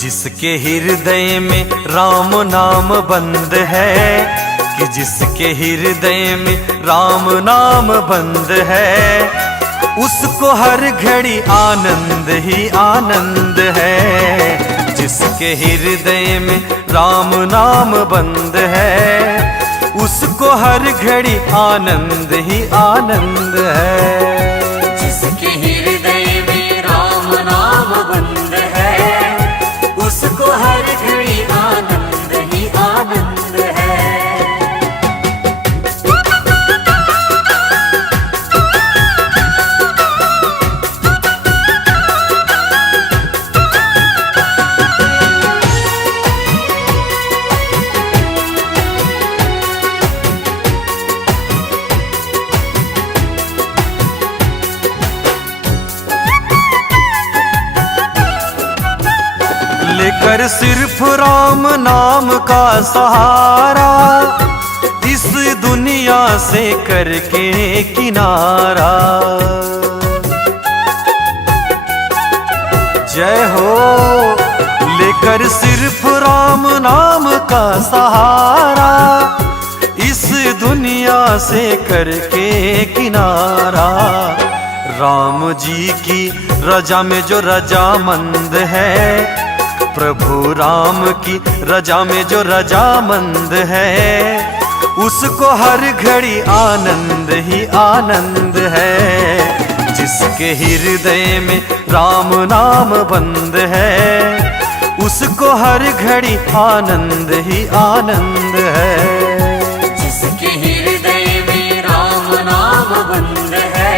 जिसके हृदय में राम नाम बंद है, कि जिसके हृदय में राम नाम बंद है, उसको हर घड़ी आनंद ही आनंद है। जिसके हृदय में राम नाम बंद है, उसको हर घड़ी आनंद ही आनंद है। जिसके हृदय में राम नाम बंद है, उसको हर घड़ी आनंद ही आनंद है। लेकर सिर्फ राम नाम का सहारा, इस दुनिया से करके किनारा। जय हो। लेकर सिर्फ राम नाम का सहारा, इस दुनिया से करके किनारा। राम जी की रजा में जो रजामंद है, प्रभु राम की रजा में जो रजामंद है, उसको हर घड़ी आनंद ही आनंद है। जिसके हृदय में राम नाम बंद है, उसको हर घड़ी आनंद ही आनंद है। जिसके हृदय में राम नाम बंद है,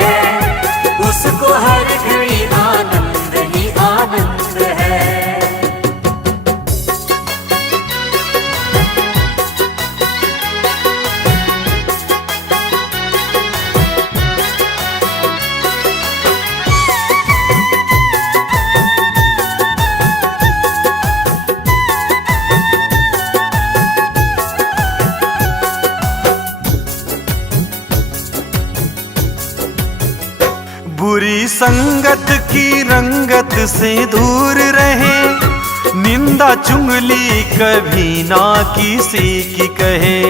उसको हर घड़ी आनंद ही आनंद है। बुरी संगत की रंगत से दूर रहे, निंदा चुगली कभी ना किसी की कहे।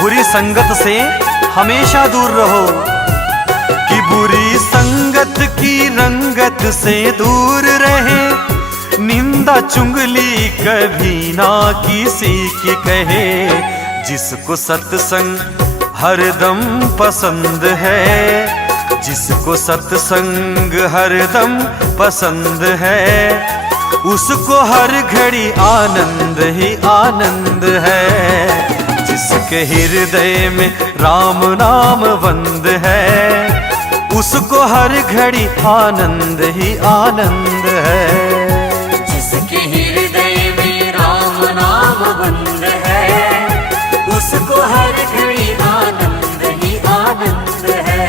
बुरी संगत से हमेशा दूर रहो, कि बुरी संगत की रंगत से दूर रहे, निंदा चुगली कभी ना किसी की कहे। जिसको सत्संग हरदम पसंद है, जिसको सत्संग हरदम पसंद है, उसको हर घड़ी आनंद ही आनंद है। जिसके हृदय में राम नाम बंद है, उसको हर घड़ी आनंद ही आनंद है। जिसके हृदय में राम नाम बंद है, उसको हर घड़ी आनंद ही आनंद है।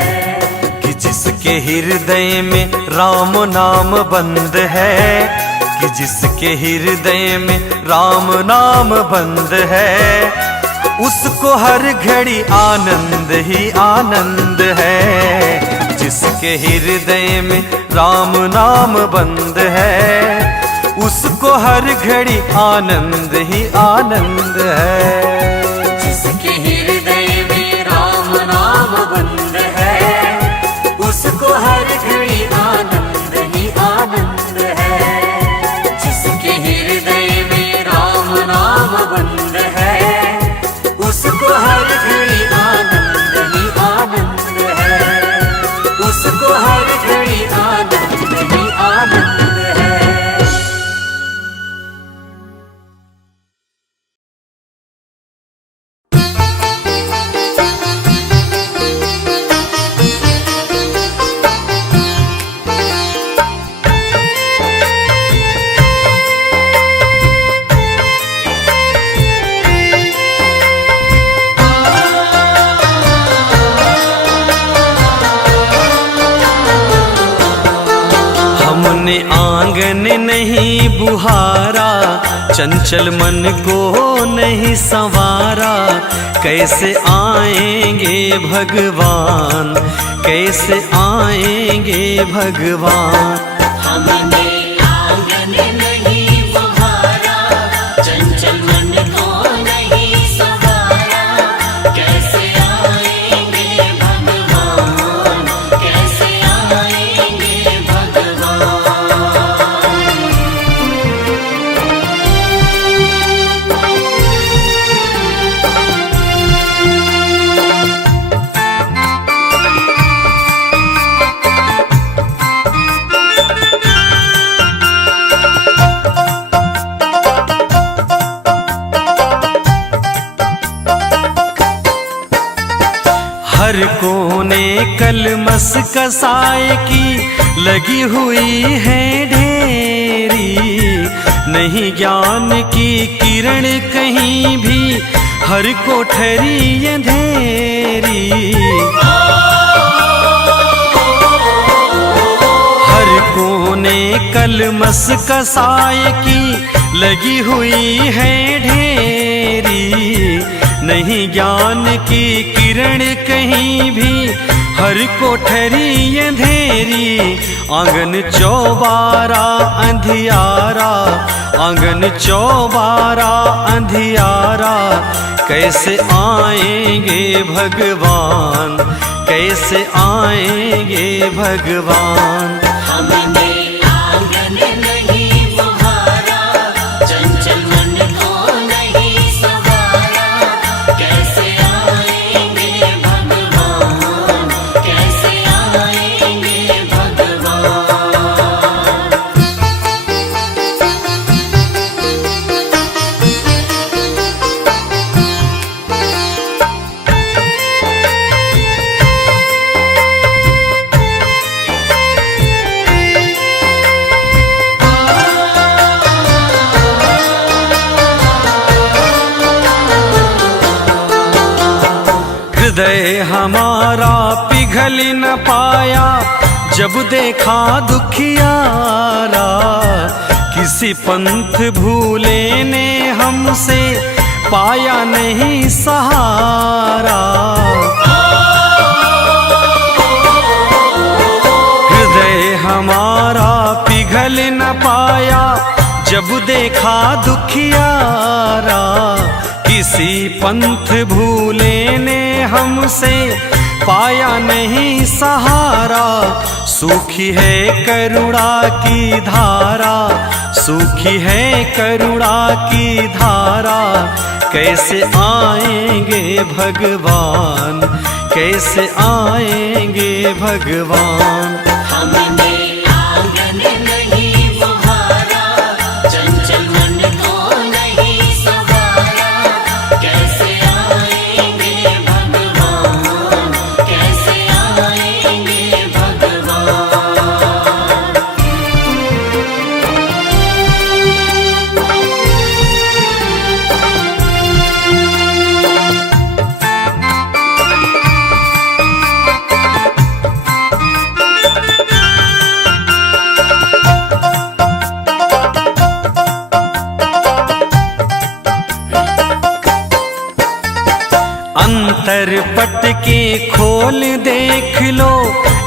जिसके हृदय में राम नाम बंद है, कि जिसके हृदय में राम नाम बंद है, उसको हर घड़ी आनंद ही आनंद है। जिसके हृदय में राम नाम बंद है, उसको हर घड़ी आनंद ही आनंद है। जिसके हृदय में राम नाम बंद है, उसको हर घड़ी आनंद ही आनंद है। जिसके हृदय में राम नाम बंद है, उसको हर घड़ी आनंद ही आनंद है। उसको हर घड़ी आनंद ही आनंद अपने आंगन नहीं बुहारा, चंचल मन को नहीं संवारा, कैसे आएंगे भगवान, कैसे आएंगे भगवान। हमने आंगन नहीं बुहारा, चंचल मन को नहीं संवारा, कैसे आएंगे भगवान, कैसे आएंगे भगवान। हर कोने कलमस कसाए की लगी हुई है ढेरी, नहीं ज्ञान की किरण कहीं भी, हर कोठरी अंधेरी। हर कोने कलमस कसाए की लगी हुई है ढेरी, नहीं ज्ञान की किरण कहीं भी, हर कोठरी अंधेरी। आंगन चौबारा अंधियारा, आंगन चौबारा अंधियारा, कैसे आएंगे भगवान, कैसे आएंगे भगवान। हमने आंगन नहीं बुहारा, चंचल मन को नहीं संवारा, कैसे आएंगे भगवान, कैसे आएंगे भगवान। हृदय हमारा पिघल न पाया, जब देखा दुखियारा, किसी पंथ भूले ने हमसे पाया नहीं सहारा। हृदय हमारा पिघल न पाया, जब देखा दुखियारा, किसी पंथ भूले ने हमसे पाया नहीं सहारा। सूखी है करुणा की धारा, सूखी है करुणा की धारा, कैसे आएंगे भगवान, कैसे आएंगे भगवान। हमने आंगन नहीं बुहारा, चंचल मन को नहीं संवारा, कैसे आएंगे भगवान, कैसे आएंगे भगवान। अंतर पट के खोल देख लो,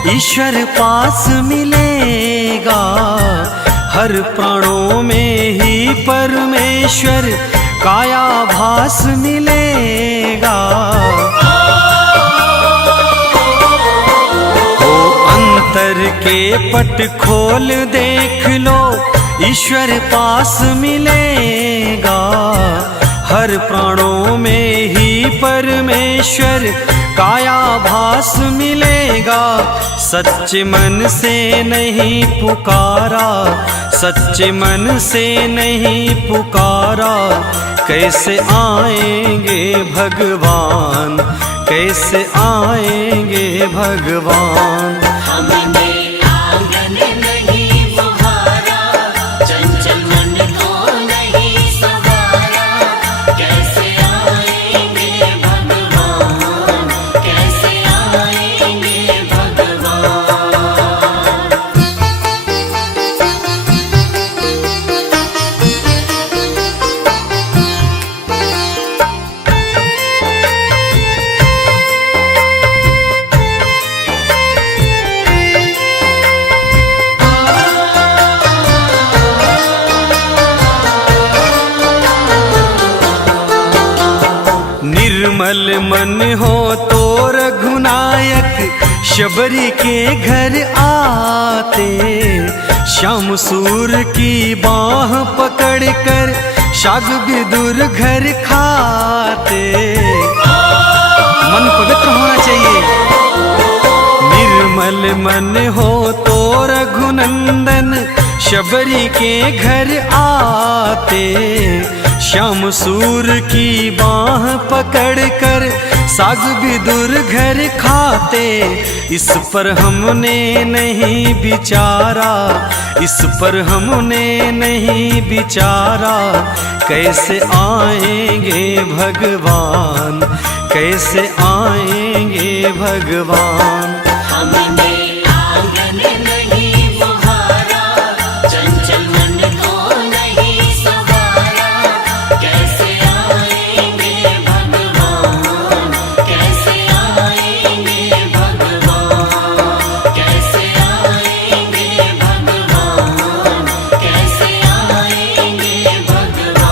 ईश्वर पास मिलेगा, हर प्राणों में ही परमेश्वर काया भास मिलेगा। ओ अंतर के पट खोल देख लो, ईश्वर पास मिलेगा, हर प्राणों में ही परमेश्वर काया भास मिलेगा। सच्चे मन से नहीं पुकारा, सच्चे मन से नहीं पुकारा, कैसे आएंगे भगवान, कैसे आएंगे भगवान। हमने आंगन नहीं बुहारा, चंचल मन को नहीं संवारा, कैसे आएंगे भगवान, कैसे आएंगे भगवान। मन हो तो रघुनायक शबरी के घर आते, श्याम सूर की बाह पकड़ कर शाग विदुर घर खाते। मन पवित्र होना चाहिए। निर्मल मन हो तो रघुनंदन शबरी के घर आते, श्याम सूर की बाह पकड़ कर साग विदुर घर खाते। इस पर हमने नहीं विचारा, इस पर हमने नहीं विचारा, कैसे आएंगे भगवान, कैसे आएंगे भगवान। हमने आंगन नहीं बुहारा, चंचल मन को नहीं सवारा, कैसे आएंगे भगवान, कैसे आएंगे भगवान, कैसे आएंगे भगवान, कैसे आएंगे भगवान।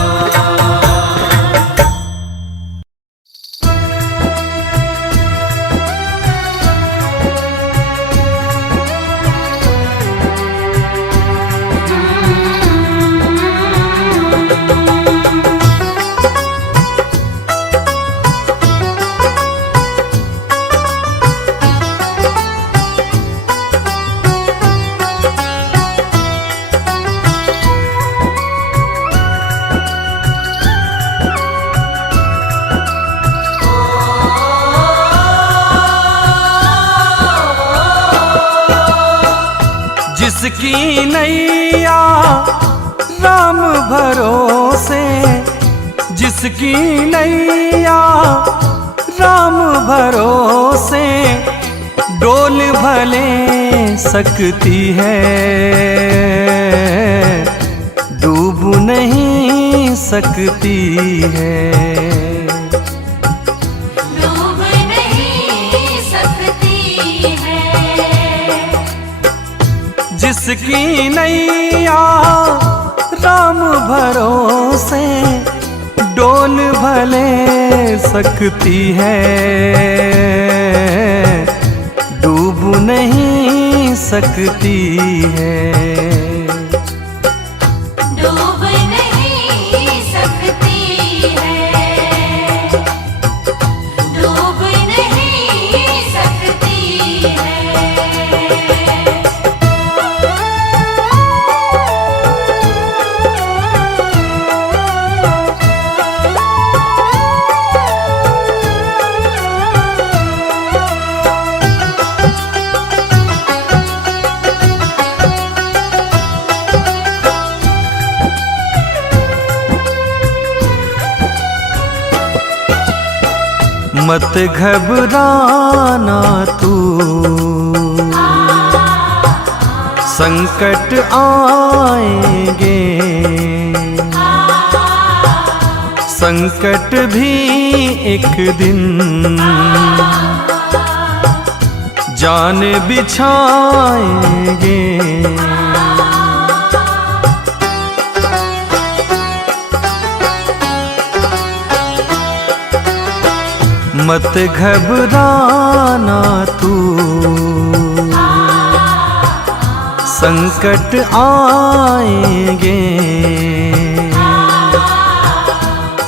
जिसकी नैया राम भरोसे, जिसकी नैया राम भरोसे, डोल भले सकती है, डूब नहीं सकती है। डूब नहीं सकती है। जिसकी नैया राम भरोसे, डोल भले सकती है, डूब नहीं सकती है। डूब नहीं सकती है, डूब नहीं सकती है। मत घबराना तू, संकट आएंगे, संकट भी एक दिन जान बिछाएंगे। मत घबराना तू, संकट आएंगे,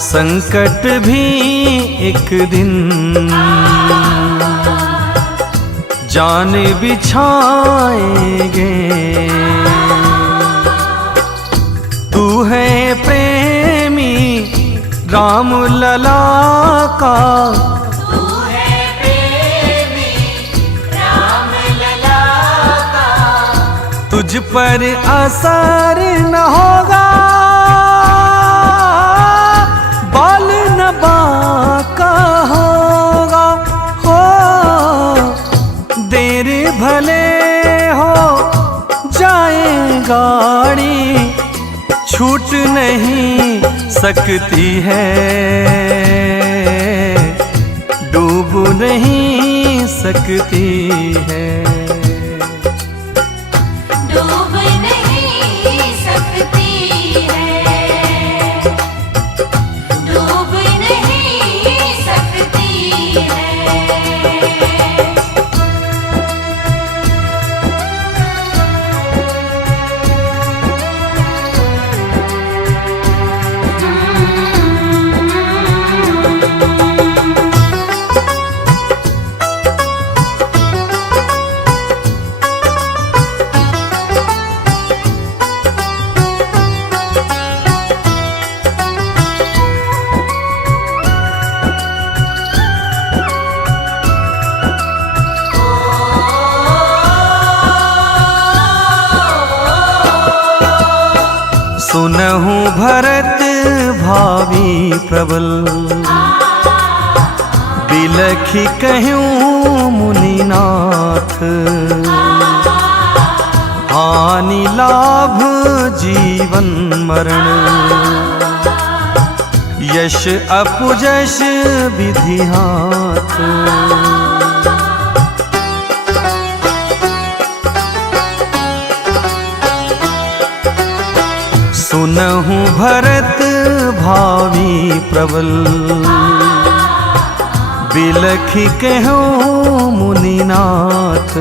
संकट भी एक दिन जान बिछाएंगे। तू है प्रेमी राम लला का, तुझ पर असर न होगा, बाल न बाका होगा। हो देर भले हो जाए गाड़ी, छूट नहीं सकती है, डूब नहीं सकती है। डूब नहीं सकती है, डूब नहीं सकती सुनहु भरत भावी प्रबल, बिलखी कहूँ मुनिनाथ। हानि लाभ जीवन मरण, यश अपजश विधि हाथ। सुनहु भरत भावी प्रबल, बिलखी कहूँ मुनिनाथ।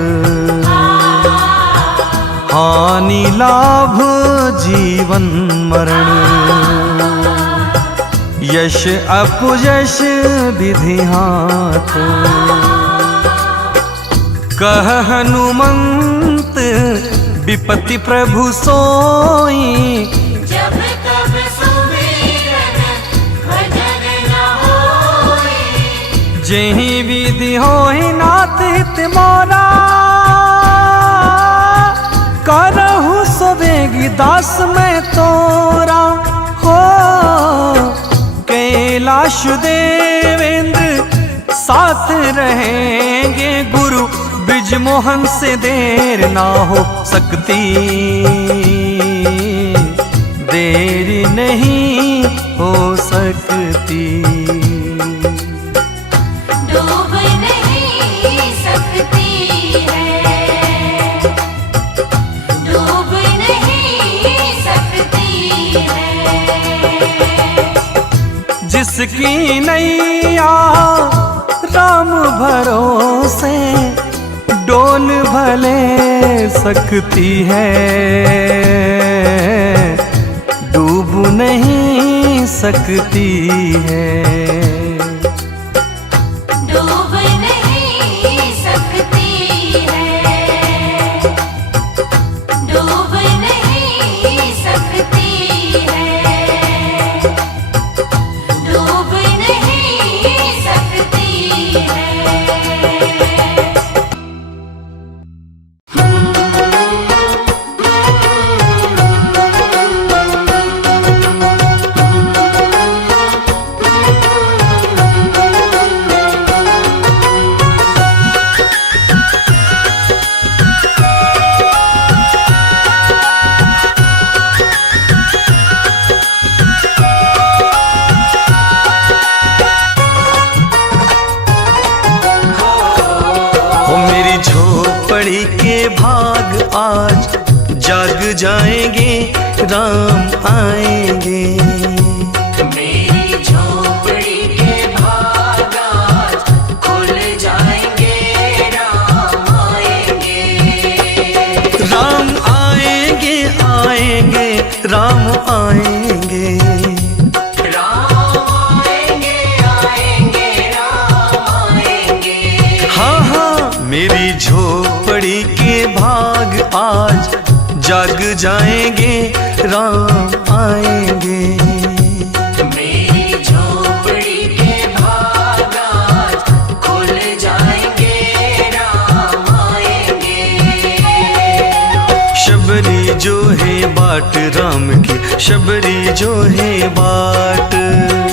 हानि लाभ जीवन मरण, यश अपयश विधि हाथ। कह हनुमंत विपत्ति प्रभु सोई, जब तब सुमिरन भजन न होई। जेहि विधि होई नाथ हित मोरा, करहु सवेगी दास मैं तोरा। हो कैलाश देवेंद्र साथ रहेंगे, गुरु ब्रिजमोहन से देर ना हो सकती। देर नहीं हो सकती, डूब नहीं सकती है, डूब नहीं सकती है। जिसकी नैया राम भरोसे, डोल भले सकती है। डूब नहीं सकती है, डूब नहीं सकती है, डूब नहीं सकती है, डूब नहीं सकती है। आज जाग जाएंगे, राम आएंगे। मेरी झोपड़ी के भाग आज खुल जाएंगे, राम आएंगे। राम आएंगे, आएंगे, राम आएंगे। राम आएंगे, आएंगे, राम आएंगे। हाँ हाँ, मेरी झोपड़ी के भाग आज जाग जाएंगे, राम आएंगे। मेरी झोपड़ी के भाग आज खुल जाएंगे, राम आएंगे। शबरी जो है बाट राम की, शबरी जो है बाट।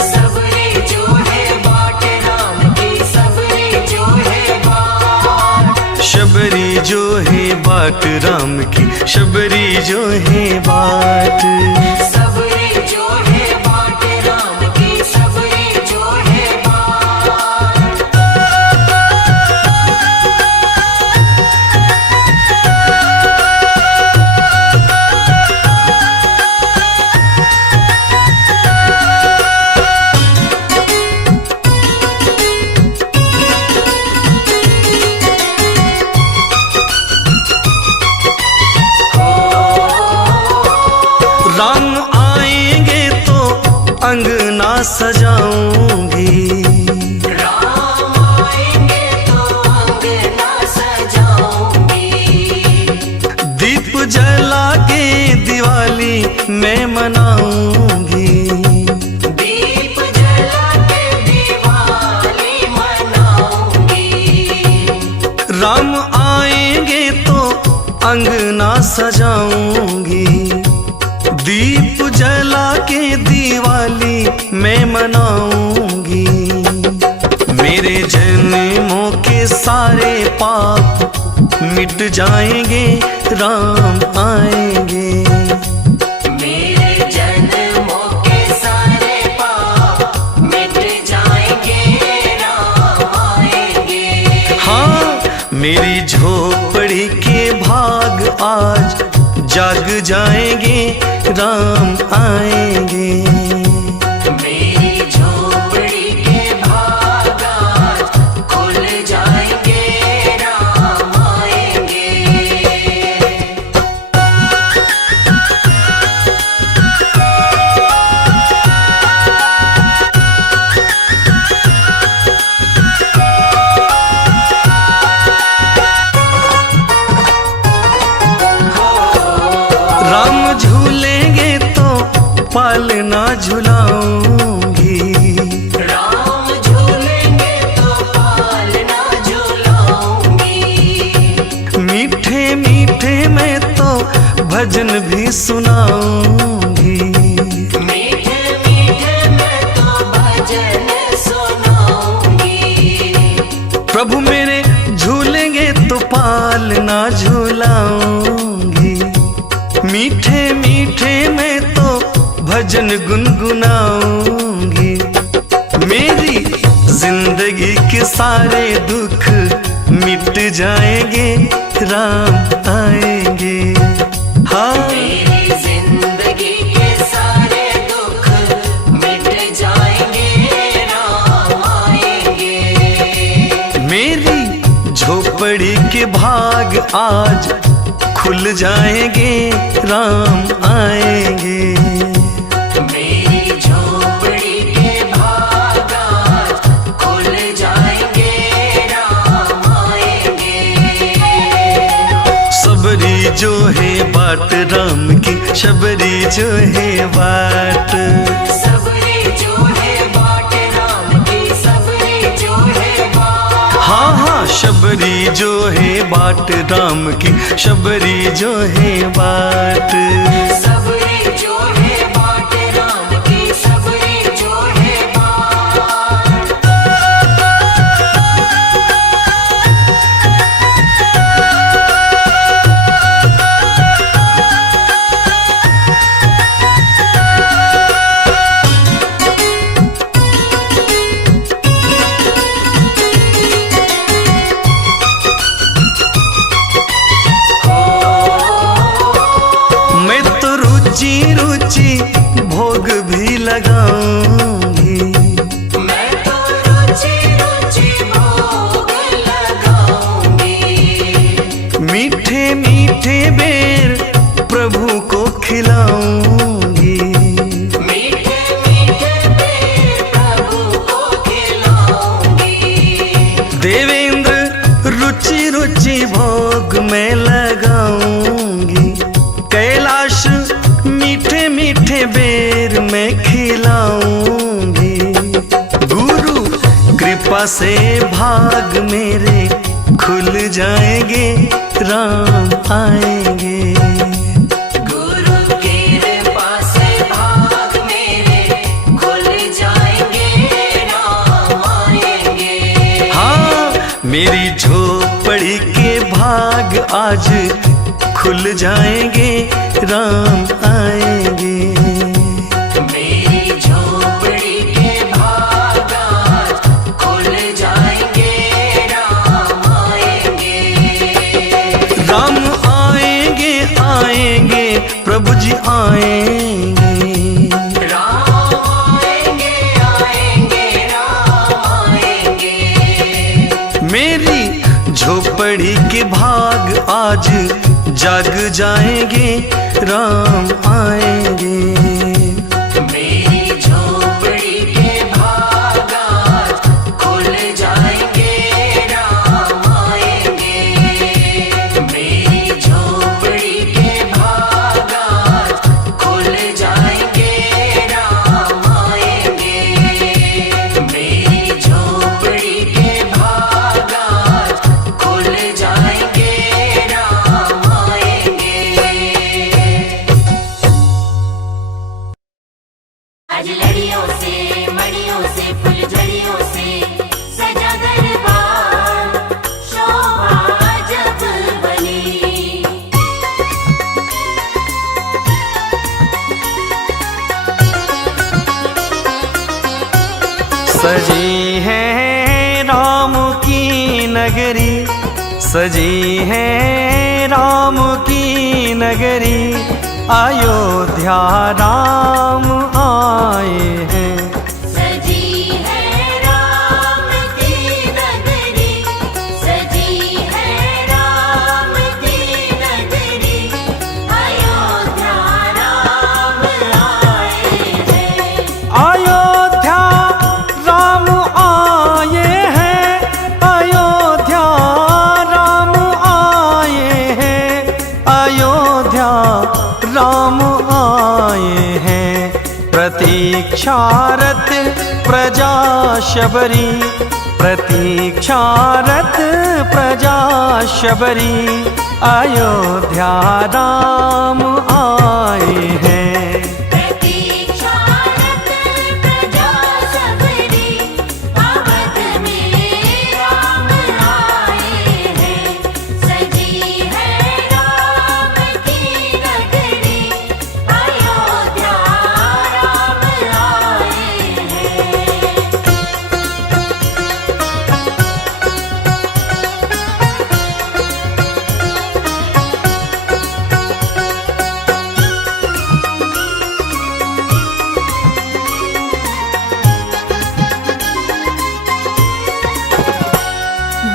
सबरी जो है बाट राम की, सबरी जो है बाट। शबरी जो है बाट राम की, शबरी जो है बाट। सबरी जो है बाट राम की, सबरी जो है बाट। राम आएंगे तो अंगना सजाऊंगी। राम आएंगे तो अंगना सजाऊंगी। दीप जला के दिवाली मैं मनाऊंगी। दीप जला के दिवाली मनाऊंगी। राम आएंगे तो अंगना सजाऊंगी। दीप जला के दिवाली मैं मनाऊंगी। मेरे जन्मों के सारे पाप मिट जाएंगे, राम आएंगे। मेरे जन्मों के सारे पाप मिट जाएंगे, राम आएंगे। हाँ, मेरी झोपड़ी के भाग आज जाग जाएंगे, राम आएंगे। मेरी झोपड़ी के भाग आज खुल जाएंगे, राम आएंगे। राम झूलेंगे तो पालना झुलाऊंगी। राम झूलेंगे तो पालना झूलाऊंगी। मीठे मीठे मैं तो भजन भी सुनाऊंगी। मीठे मीठे मैं तो भजन सुनाऊंगी। प्रभु मेरे झूलेंगे तो पालना झूलाऊंगी। मीठे मीठे मैं तो भजन गुनगुनाऊंगी। मेरी जिंदगी के सारे दुख मिट जाएंगे, राम आएंगे। हाँ, मेरी जिंदगी के सारे दुख मिट जाएंगे, राम आएंगे। मेरी झोपड़ी के भाग आज खुल जाएंगे, राम आएंगे। मेरी झोपड़ी के भाग आज खुल जाएंगे, राम आएंगे। सबरी जो है बाट राम की, शबरी जो है बाट। सबरी जो है बाट राम की, सबरी जो है बाट। हाँ हाँ, शबरी जो है बाट राम की, शबरी जो है बाट। सबरी जो है बाट राम की, सबरी जो है बाट। मैं तो रुचि रुचि भोग भी लगाऊंगी। मैं तो रुचि रुचि भोग लगाऊंगी। मीठे मीठे बेर प्रभु को खिलाऊंगी। मीठे मीठे बेर प्रभु को खिलाऊंगी। देवेंद्र रुचि रुचि भोग मैं लगाऊंगी। कैलाश मीठे मीठे बेर मैं खिलाऊंगी। गुरु कृपा से भाग मेरे खुल जाएंगे, राम आएंगे। गुरु की कृपा से भाग मेरे खुल जाएंगे, राम आएंगे। हाँ, मेरी झोपड़ी के भाग आज खुल जाएंगे, राम आएंगे। मेरी झोपड़ी के भाग आज खुल जाएंगे, राम आएंगे। राम आएंगे आएंगे, प्रभु जी आएंगे। राम आएंगे आएंगे, राम आएंगे। मेरी झोपड़ी के भाग आज जाग जाएंगे, राम आएंगे। मेरी झोपड़ी के भाग आज खुल जाएंगे, राम आएंगे। मेरी झोपड़ी के भाग आज खुल जाएंगे, राम आएंगे। मेरी झोपड़ी के भाग आज खुल जाएंगे, राम आएंगे। सजी है राम की नगरी, अयोध्या राम आए हैं। सजी है राम की नगरी, सजी है राम की नगरी, अयोध्या राम आए हैं। अयोध्या राम आए हैं, अयोध्या राम आए हैं, अयोध्या राम आए हैं। प्रतीक्षारत प्रजा शबरी, प्रतीक्षारत प्रजा शबरी, अयोध्या राम आए हैं। प्रतीक्षारत प्रजा शबरी, अवध में राम आए हैं। सजी है राम की नगरी, अयोध्या राम आए हैं।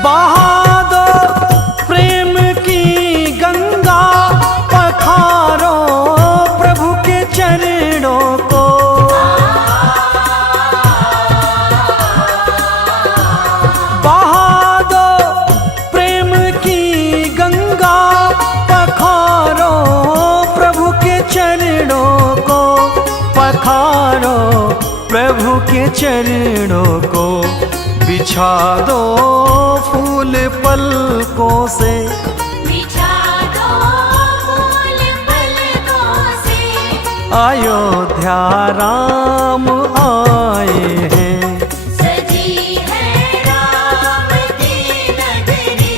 बहा दो प्रेम की गंगा, पखारो प्रभु के चरणों को। बहा दो प्रेम की गंगा, पखारो प्रभु के चरणों को, पखारो प्रभु के चरणों को। बिछा दो फूल पलकों से, बिछा दो फूल पलकों से, अयोध्या राम आए हैं। सजी है राम की नगरी,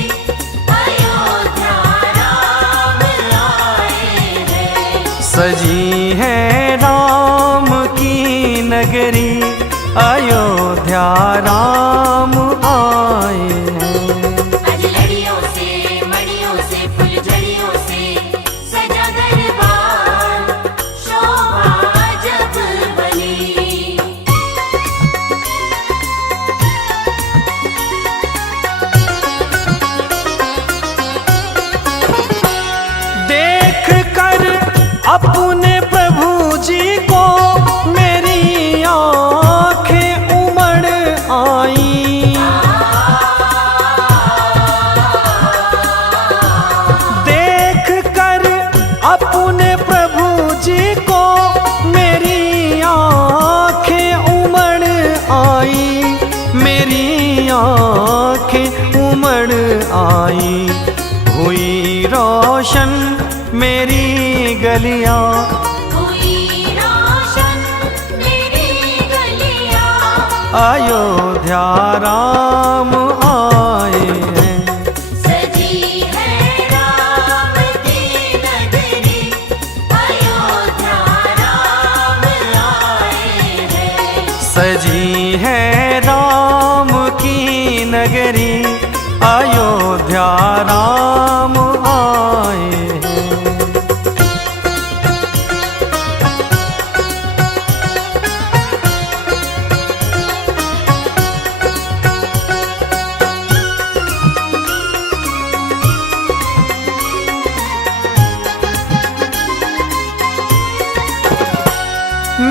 अयोध्या राम आए हैं। सजी है राम की नगरी, अयोध्या राम आए हैं। अजलड़ियों से मड़ियों से फुलझड़ियों से सजा दरबार, शोभा जब बनी। देख कर अपने प्रभु जी को मेरी आंखें उमड़ आई। देख कर अपने प्रभु जी को मेरी आंखें उमड़ आई, मेरी आंखें उमड़ आई। हुई रोशन मेरी गलियां, हुई रोशन मेरी गलियां, अयोध्या राम आए हैं। सजी है राम की नगरी, अयोध्या राम आए हैं। सजी है राम की नगरी, अयोध्या राम आए हैं।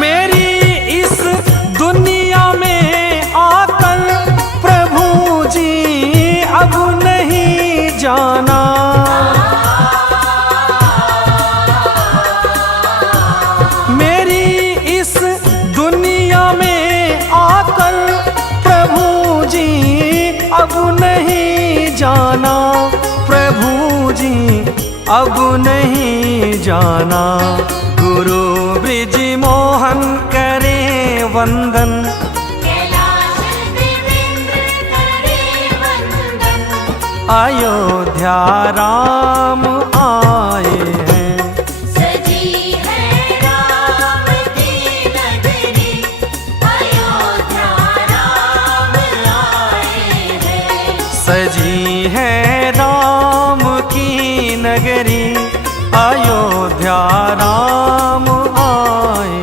मेरी इस दुनिया में आकर प्रभु जी अब नहीं जाना। मेरी इस दुनिया में आकर प्रभु जी अब नहीं जाना, प्रभु जी अब नहीं जाना। गुरु ब्रिज मोहन करे वंदन, कैलाश देवेंद्र करे वंदन, अयोध्या राम आए हैं। सजी है राम की नगरी, अयोध्या राम आए हैं। सजी है राम नगरी अयोध्या राम आए हैं।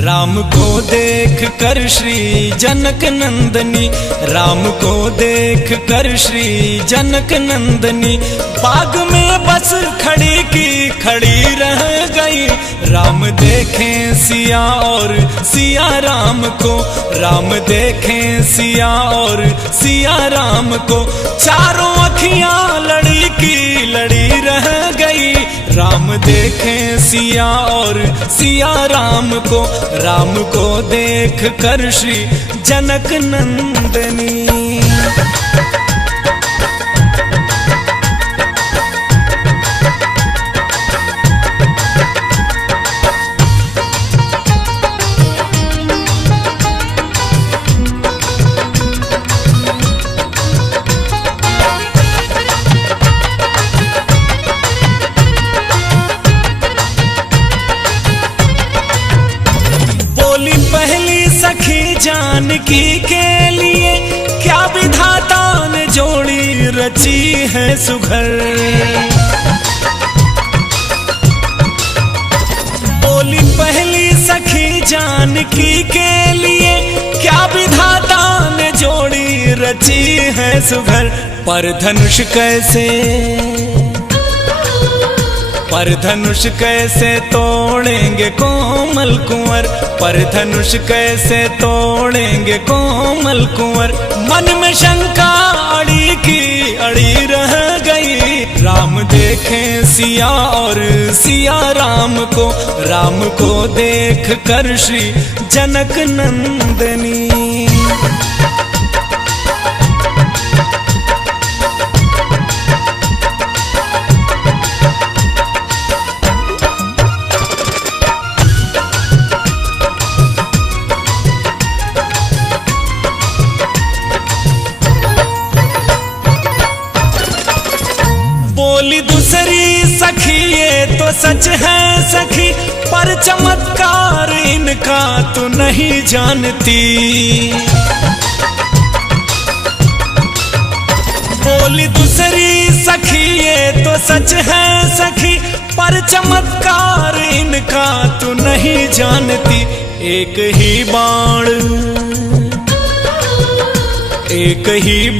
राम को देख कर श्री जनक नंदनी, राम को देख कर श्री जनक नंदनी, बाग में बस खड़ी की खड़ी रह गई। राम देखें सिया और सिया राम को, राम देखें सिया और सिया राम को, चारों अखियां लड़ी की लड़ी रह गई। राम देखें सिया और सिया राम को, राम को देख कर श्री जनक नंदनी। जानकी के लिए क्या विधाता ने जोड़ी रची है सुघर। बोली पहली सखी जानकी के लिए क्या विधाता ने जोड़ी रची है सुघर। पर धनुष कैसे तोड़ेंगे कोमल कुंवर, पर धनुष कैसे तोड़ेंगे कोमल कुंवर। मन में शंका अड़ी की अड़ी रह गई। राम देखें सिया और सिया राम को, राम को देख कर श्री जनक नंदनी। बोली दूसरी सखी ये तो सच है सखी, पर चमत्कार इनका तो नहीं जानती। बोली दूसरी सखी ये तो सच है सखी, पर चमत्कार इनका तो नहीं जानती। एक ही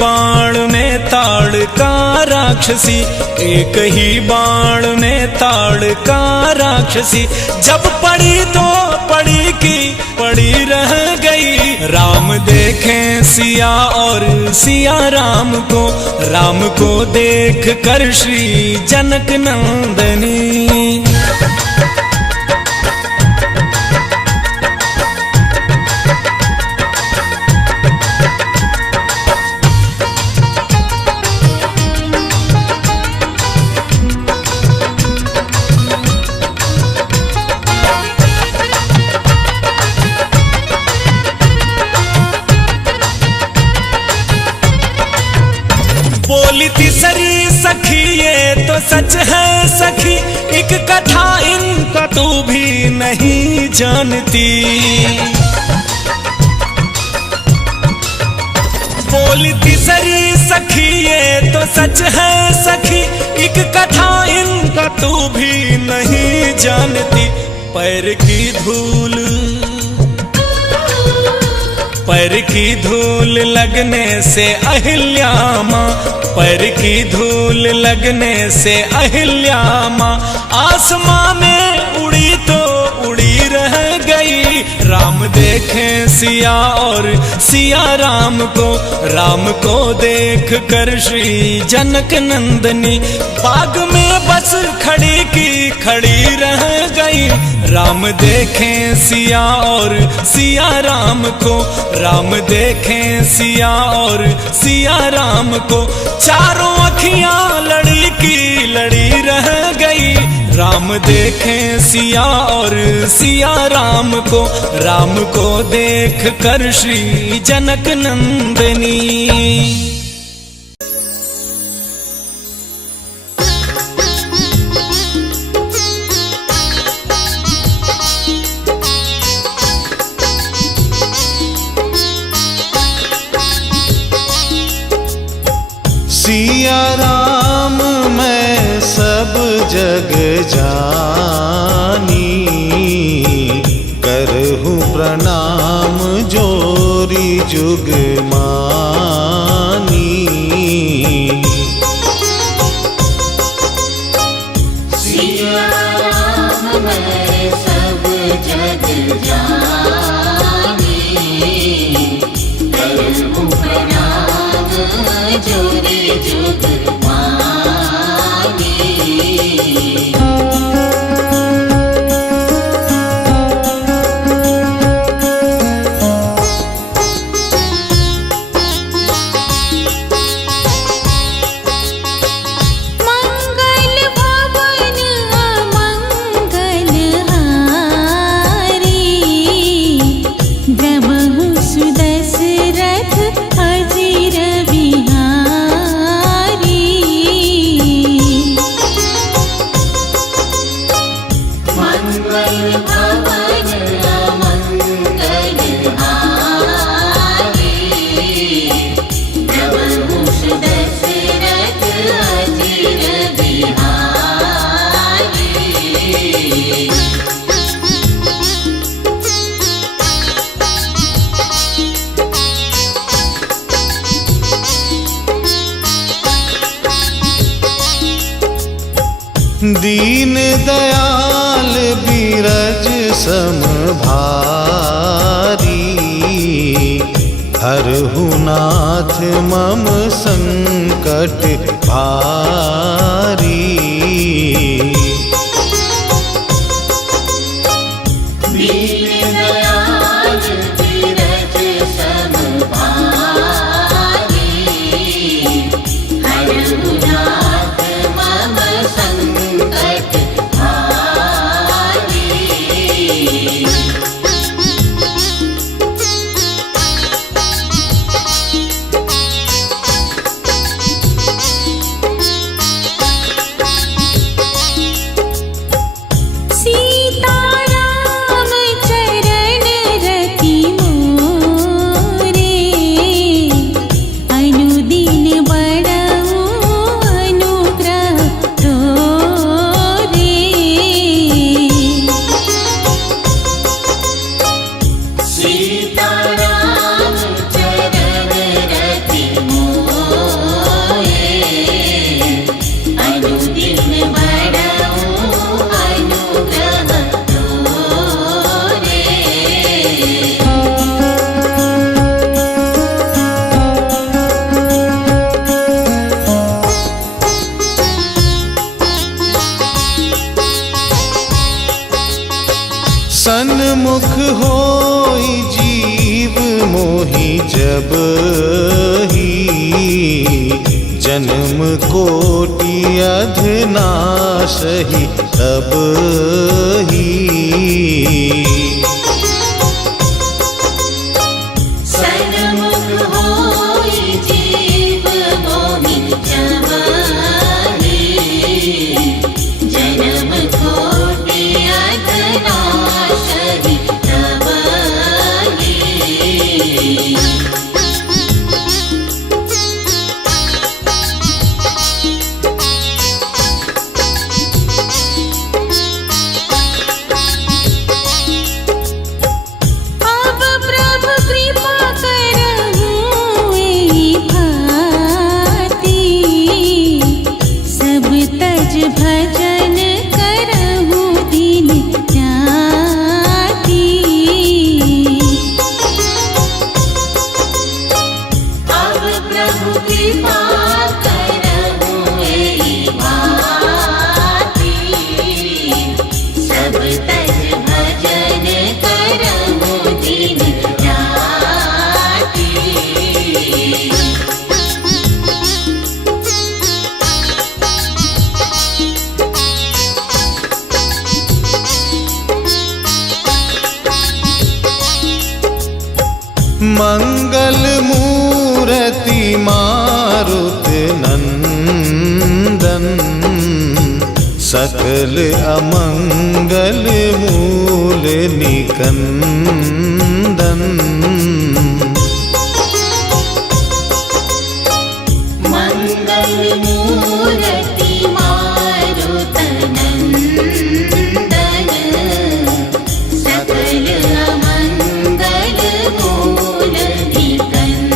बाण में ताड़ का राक्षसी, एक ही बाण में ताड़ का राक्षसी। जब पड़ी तो पड़ी की पड़ी रह गई। राम देखें सिया और सिया राम को, राम को देख कर श्री जनक नंदनी। बोली तीसरी सखी ये तो सच है सखी, एक कथा इनका तू भी नहीं जानती। बोली तीसरी सखी ये तो सच है सखी, एक कथा इनका तू भी नहीं जानती। पैर की धूल लगने से अहिल्या माँ, पैर की धूल लगने से अहिल्या माँ आसमां में उड़ी तो उड़ी रह गई। राम देखें सिया और सिया राम को देख कर श्री जनक नंदनी। बाग में बस खड़ी की खड़ी रह गई। राम देखें सिया और सिया राम को, राम देखें सिया और सिया राम को, चारों अखियां राम देखें सिया और सिया राम को देख कर श्री जनक नंदनी। सिया राम मैं सब जग जानी, करहूँ प्रणाम जोरी जुग मानी। सिया राम मैं सब जग जानी, करहूँ प्रणाम जोरी जुग मानी। दीन दयाल बीरज सम भारी, हरहु नाथ मम संकट भारी। दीन दयाल बीरज सम भारी, हरहु नाथ मम संकट भारी। सन्मुख होई जीव मोहि जब ही, जन्म कोटि अधनासहि तब ही। सन्मुख होई जीव मोहि जब ही, जन्म कोटि अधनासहि तब ही। सकल अमंगल मूल निकंदन। मंगल मूर्ति मारुतनंदन, सकल अमंगल मूल निकंदन।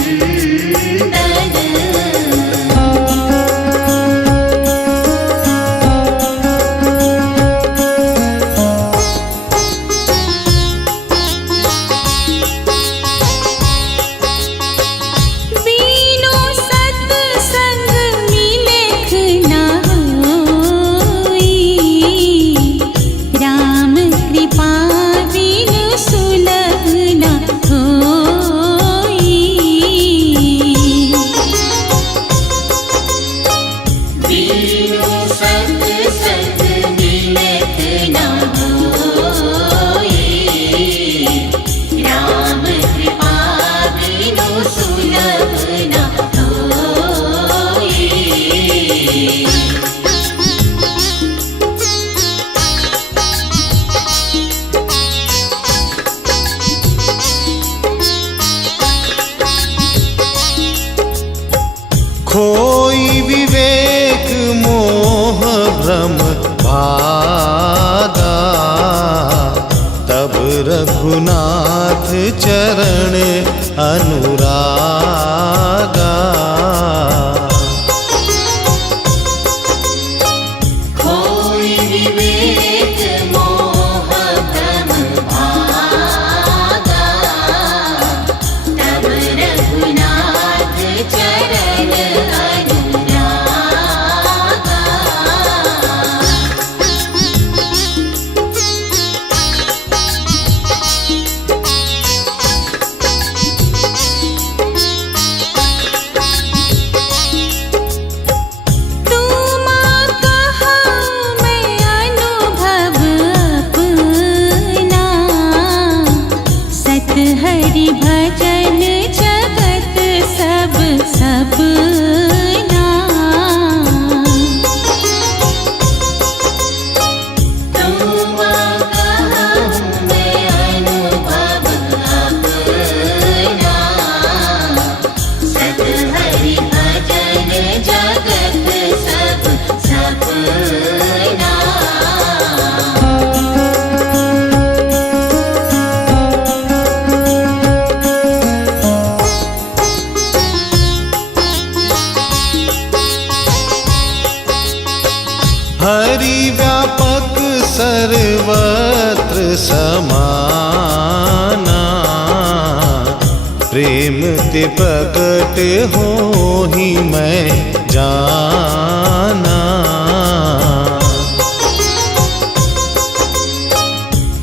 बीनो सत्संग मिलेख न होई, राम कृपा बिनु सुलभ न होई। बीनु सत्संग मिलेख न होई, राम कृपा बिनु सुलभ न होई। खोई विवेक मोह भ्रम भागा, तब रघुनाथ चरण अनुरागा। खोई विवेक मोह भ्रम भागा, तब रघुनाथ चरण अनुरागा। तुमा कहा मैं अनुभव अपना, सत हरि भजन जगत सब सपना। तुम कहूँ मैं अनुभव अपना, सत हरि भजन जगत सब सपना। हरि व्यापक सर्वत्र समाना, प्रेम ते प्रकट होहि मैं जाना।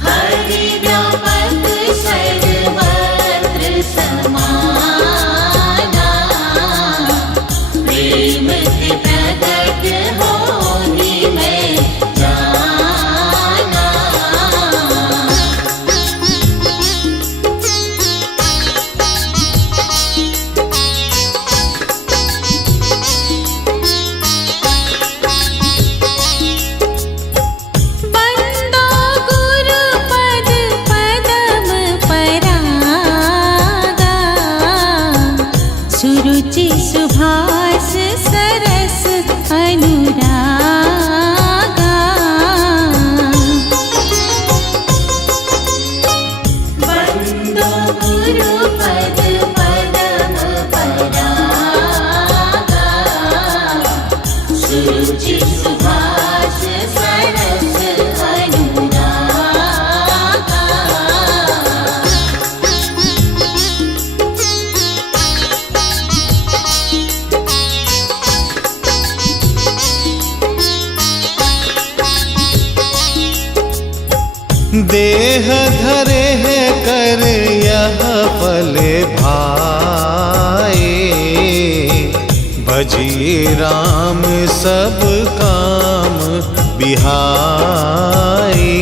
हरि व्यापक सर्वत्र समाना, प्रेम से प्रकट होहि मैं जाना। बंदो गुरु पद पदम परागा, सुरुचि सुभाष सरस अनुरागा। बंदो गुरु पद पदम परागा, सुरुचि सुभाष सरस अनुरागा। देह धरे है कर यह फल भाए, भजिए राम सब काम बिहाई।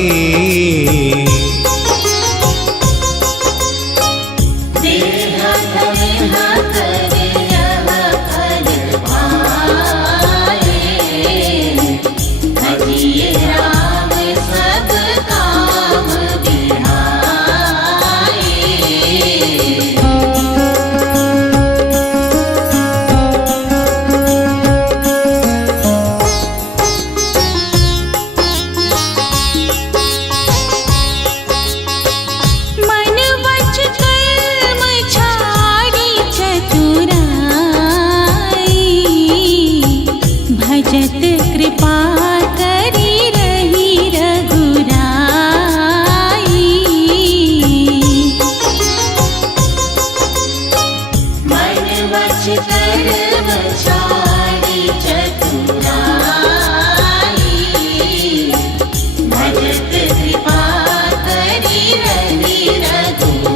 देह धरे कर यह फल भाए, भजिए भजत कृपा करी रही रघुराई। मन वच कर्म छाड़ी चतुराई, भजत कृपा करी रही रघुराई।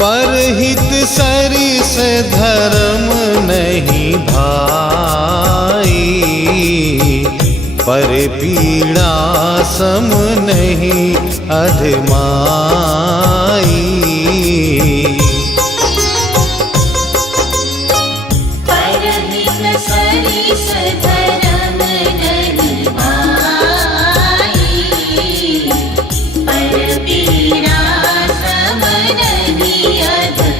परहित सरिस धर्म नहीं भाई, पर पीड़ा सम नहीं अधमाई। परहित सरिस धर्म नहीं भाई, पर पीड़ा सम नहीं अधमाई।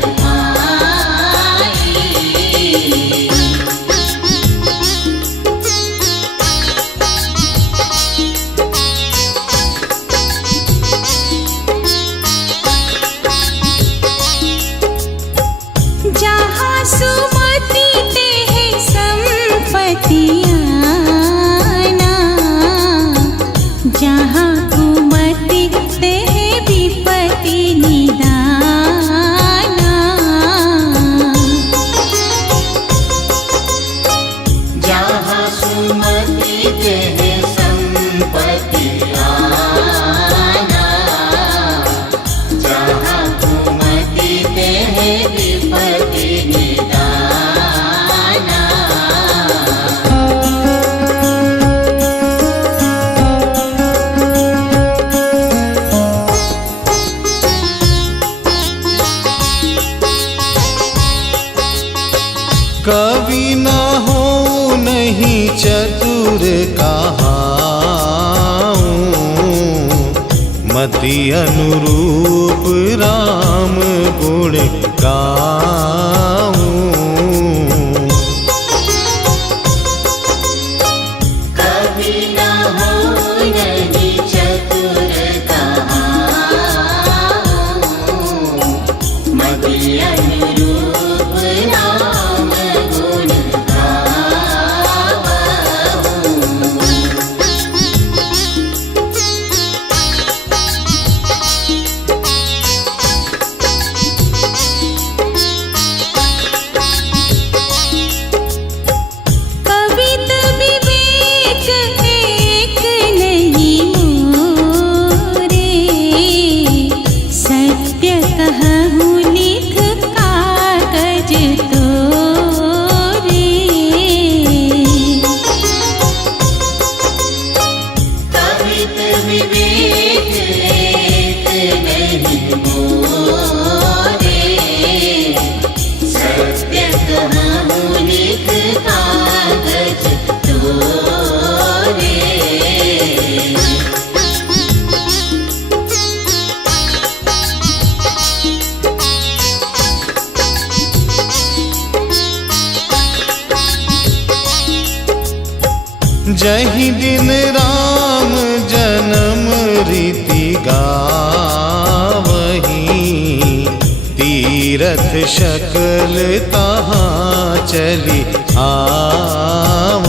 जहाँ सुमति तेह संपत्ति आना, जहाँ कुमति तेह विपत्ति निदाना। जहाँ सुमति तेह संपत्ति आना, जहाँ कुमति तेह विपत्ति निदाना। कवि न हो नहीं चतुर कहाऊं, मति अनुरूप राम गुण गाऊं। कभी न हो नहीं चतुर कहाऊं, मति अनुरूप राम गुण गाऊं। कवित विवेक एक नहीं मोरे, सत्य कहूँ लिख कागज तोरे। कवित विवेक एक नहीं मोरे, सत्य कहूँ लिख कागज तोरे। जही दिन राम जन्म रीति गावही, तीरथ शकल तहाँ चली आव।